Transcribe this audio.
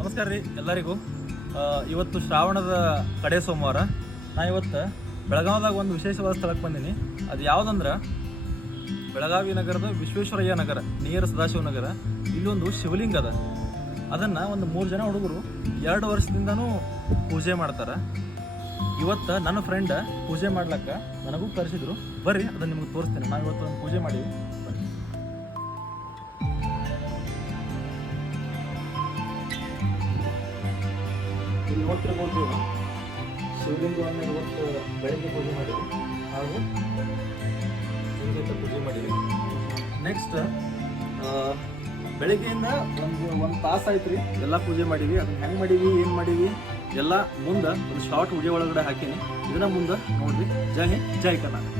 ನಮಸ್ಕಾರ ರೀ ಎಲ್ಲರಿಗೂ. ಇವತ್ತು ಶ್ರಾವಣದ ಕಡೆ ಸೋಮವಾರ. ನಾ ಇವತ್ತು ಬೆಳಗಾವದಾಗ ಒಂದು ವಿಶೇಷವಾದ ಸ್ಥಳಕ್ಕೆ ಬಂದೀನಿ. ಅದು ಯಾವುದಂದ್ರೆ ಬೆಳಗಾವಿ ನಗರದ ವಿಶ್ವೇಶ್ವರಯ್ಯ ನಗರ ನಿಯರ್ ಸದಾಶಿವ ನಗರ. ಇಲ್ಲೊಂದು ಶಿವಲಿಂಗ ಅದ. ಅದನ್ನು ಒಂದು 3 ಜನ ಹುಡುಗರು 2 ವರ್ಷದಿಂದನೂ ಪೂಜೆ ಮಾಡ್ತಾರೆ. ಇವತ್ತು ನನ್ನ ಫ್ರೆಂಡ್ ಪೂಜೆ ಮಾಡ್ಲಿಕ್ಕೆ ನನಗೂ ಕರೆಸಿದ್ರು. ಬರ್ರಿ ಅದನ್ನು ನಿಮ್ಗೆ ತೋರಿಸ್ತೇನೆ. ನಾವು ಇವತ್ತು ಒಂದು ಪೂಜೆ ಮಾಡೀವಿ. ಇಲ್ಲಿ ನೋಡ್ತಿರ್ಬೋದು ಶಿವಲಿಂಗವನ್ನು ಇವತ್ತು ಬೆಳಗ್ಗೆ ಪೂಜೆ ಮಾಡಿದ್ವಿ ಹಾಗೂ ಪೂಜೆ ಮಾಡಿದ್ವಿ. ನೆಕ್ಸ್ಟ್ ಬೆಳಗ್ಗೆಯಿಂದ ಒಂದು ತಾಸು ಆಯ್ತು ರೀ ಎಲ್ಲ ಪೂಜೆ ಮಾಡೀವಿ. ಅದನ್ನ ಹೆಂಗೆ ಮಾಡೀವಿ ಏನು ಮಾಡೀವಿ ಎಲ್ಲ ಮುಂದೆ ಒಂದು ಶಾರ್ಟ್ ವಿಡಿಯೋ ಒಳಗಡೆ ಹಾಕೀನಿ. ಇದನ್ನ ಮುಂದೆ ನೋಡ್ರಿ. ಜೈ ಹಿಂದ್, ಜೈ ಕರ್ನಾಟಕ.